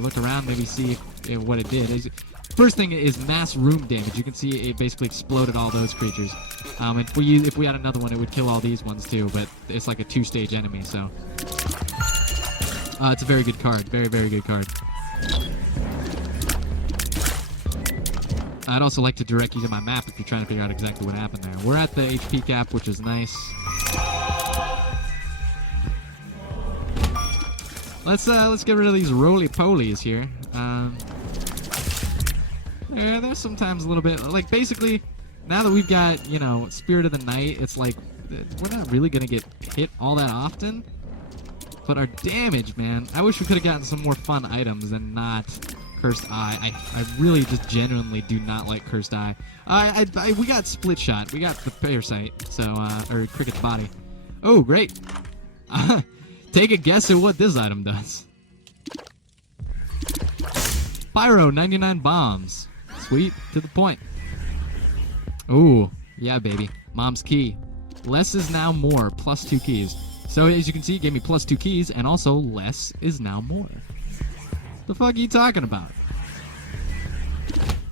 look around, maybe see if what it did. First thing is mass room damage. You can see it basically exploded all those creatures. If we had another one, it would kill all these ones too, but it's like a 2-stage enemy, so. It's a very good card. Very, very good card. I'd also like to direct you to my map if you're trying to figure out exactly what happened there. We're at the HP cap, which is nice. Let's get rid of these roly-polies here. There's sometimes a little bit, like, basically, now that we've got, you know, Spirit of the Night, it's like, we're not really gonna get hit all that often. But our damage, man, I wish we could have gotten some more fun items and not Cursed Eye. I really just genuinely do not like Cursed Eye. We got Split Shot. We got the Parasite, so, or Cricket's Body. Oh, great. Take a guess at what this item does. Pyro, 99 bombs. Sweet, to the point. Ooh, yeah, baby. Mom's key. Less is now more, plus 2 keys. So, as you can see, it gave me plus 2 keys, and also less is now more. The fuck are you talking about?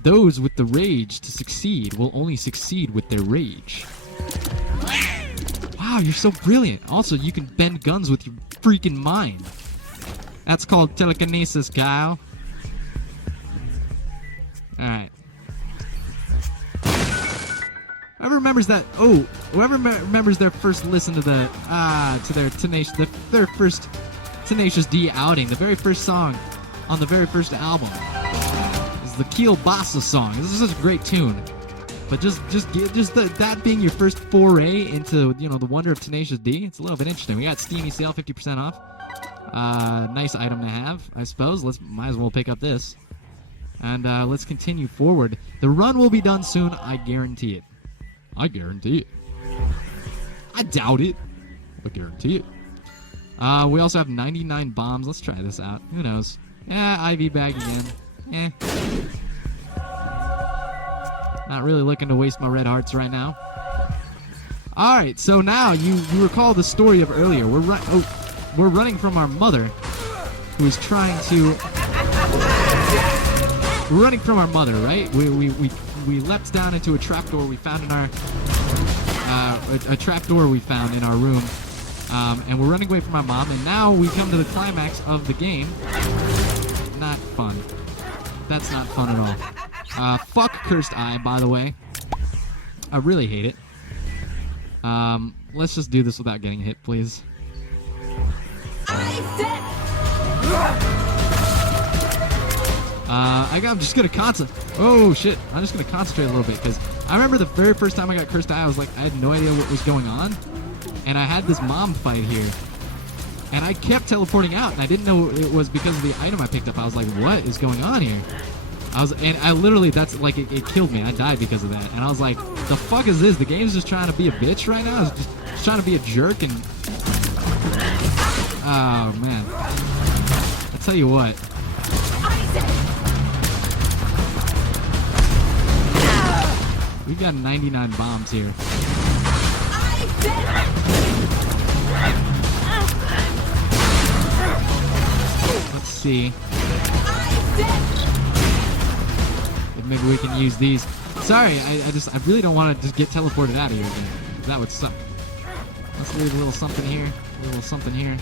Those with the rage to succeed will only succeed with their rage. Wow, you're so brilliant. Also, you can bend guns with your freaking mind. That's called telekinesis, Kyle. Alright. Whoever remembers that, whoever remembers their first listen to their first Tenacious D outing, the very first song on the very first album is the Kielbasa song. This is such a great tune. But that being your first foray into, you know, the wonder of Tenacious D, it's a little bit interesting. We got Steamy Sale, 50% off. Nice item to have, I suppose. Might as well pick up this. And let's continue forward. The run will be done soon, I guarantee it. I guarantee it. I doubt it. I guarantee it. We also have 99 bombs. Let's try this out. Who knows? Yeah, IV bag again. Not really looking to waste my red hearts right now. Alright, so now you recall the story of earlier. We're running from our mother, who is trying to... We're running from our mother, right? We we leapt down into a trapdoor we found in our a trapdoor we found in our room, and we're running away from my mom. And now we come to the climax of the game. Not fun. That's not fun at all. Fuck Cursed Eye, by the way. I really hate it. Let's just do this without getting hit, please. I'm just gonna concentrate. Oh shit! I'm just gonna concentrate a little bit because I remember the very first time I got Cursed Eye, I was like, I had no idea what was going on, and I had this mom fight here, and I kept teleporting out, and I didn't know it was because of the item I picked up. I was like, what is going on here? And I literally, that's like, it killed me. I died because of that, and I was like, the fuck is this? The game's just trying to be a bitch right now. It's just trying to be a jerk, and oh man, I tell you what. We got 99 bombs here. Let's see. If maybe we can use these. Sorry, I really don't want to just get teleported out of here again. That would suck. Let's leave a little something here. A little something here.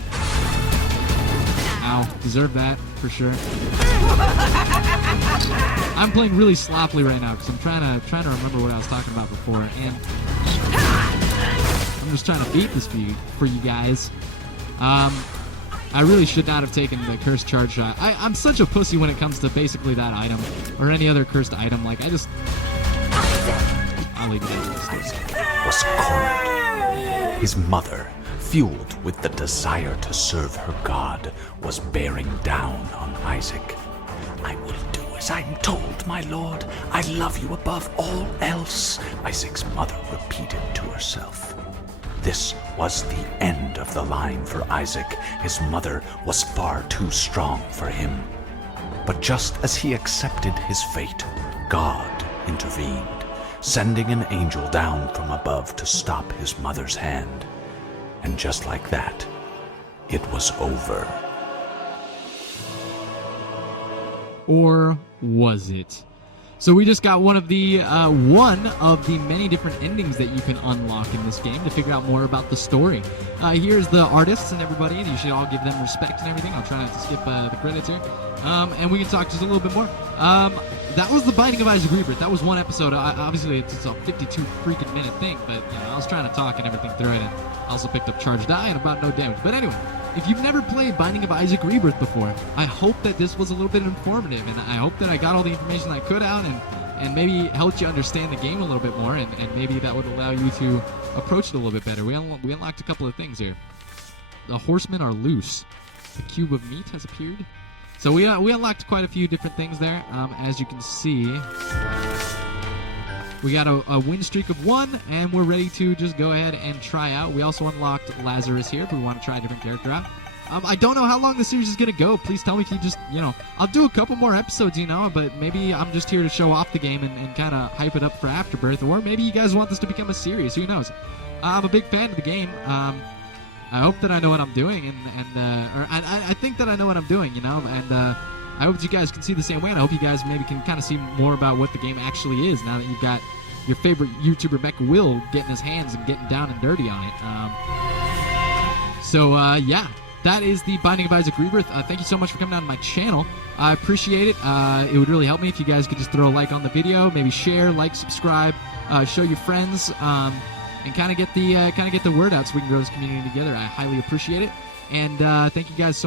Ow, deserve that for sure. I'm playing really sloppily right now because I'm trying to remember what I was talking about before, and I'm just trying to beat this for you guys. I really should not have taken the cursed charge shot. I'm such a pussy when it comes to basically that item or any other cursed item. Like I'll leave it at this. Was cornered. His mother, fueled with the desire to serve her God, was bearing down on Isaac. I will do as I'm told, my lord. I love you above all else, Isaac's mother repeated to herself. This was the end of the line for Isaac. His mother was far too strong for him. But just as he accepted his fate, God intervened, sending an angel down from above to stop his mother's hand. And just like that, it was over. Or was it? So we just got one of the many different endings that you can unlock in this game to figure out more about the story. Here's the artists and everybody. You should all give them respect and everything. I'll try not to skip the credits here. And we can talk just a little bit more. That was the Binding of Isaac Rebirth. That was one episode. Obviously, it's a 52 freaking minute thing, but I was trying to talk and everything through it. And I also picked up Charged Eye and about no damage. But anyway, if you've never played Binding of Isaac Rebirth before, I hope that this was a little bit informative, and I hope that I got all the information I could out and maybe helped you understand the game a little bit more, and maybe that would allow you to approach it a little bit better. We unlocked a couple of things here. The horsemen are loose. The cube of meat has appeared. So we unlocked quite a few different things there. As you can see, we got a win streak of 1, and we're ready to just go ahead and try out. We also unlocked Lazarus here if we want to try a different character out. I don't know how long the series is going to go. Please tell me if you just, I'll do a couple more episodes, but maybe I'm just here to show off the game and kind of hype it up for Afterbirth, or maybe you guys want this to become a series. Who knows? I'm a big fan of the game. I hope that I know what I'm doing, I think that I know what I'm doing, and I hope you guys can see the same way, and I hope you guys maybe can kind of see more about what the game actually is now that you've got your favorite YouTuber MechaWill getting his hands and getting down and dirty on it. Yeah. That is the Binding of Isaac Rebirth. Thank you so much for coming down to my channel. I appreciate it. It would really help me if you guys could just throw a like on the video, maybe share, like, subscribe, show your friends, and kind of get the word out so we can grow this community together. I highly appreciate it. And thank you guys so much.